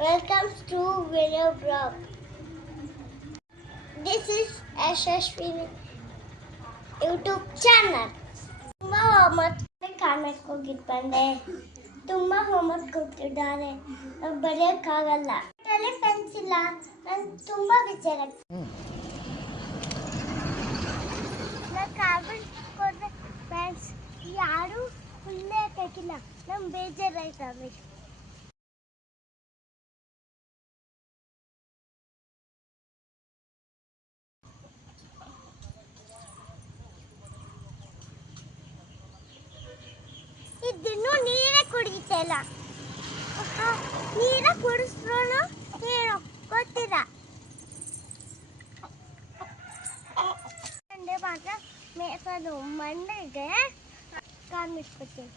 Welcome to Winner Vlog. This is Ashashwini YouTube channel. ತುಂಬ homework ಕಾಣಕ್ಕೆ ಹೋಗಿದ್ದು ಬಂದೆ. ತುಂಬ ಹೋಮ್ವರ್ಕ್ ಕೊಟ್ಟಿದ್ದಾರೆ. ಬರೆಯೋಕ್ಕಾಗಲ್ಲ. ತಲೆ ಪೆನ್ಸಿಲ್ಲ. ನಾನು ತುಂಬ ವಿಚಾರ. ನಾನು ಕಾರ್ಬನ್ ಕೊಟ್ಟರೆ ಫ್ರೆಂಡ್ಸ್ ಯಾರೂ ಫುಲ್ಲೇ ಹಾಕಿಲ್ಲ. ನಮ್ಗೆ ಬೇಜಾರಾಯ್ತು. ಇದನ್ನು ನೀರೇ ಕುಡಿಯುತ್ತಲ್ಲ. ನೀರೇ ಕುಡಿಸ್ರು ಏನು ಗೊತ್ತಿಲ್ಲ. ಮಾತ್ರ ಮೇಸಲು ಮಣ್ಣಿಗೆ ಕಾಮಿಟ್ಕೊತೀನಿ.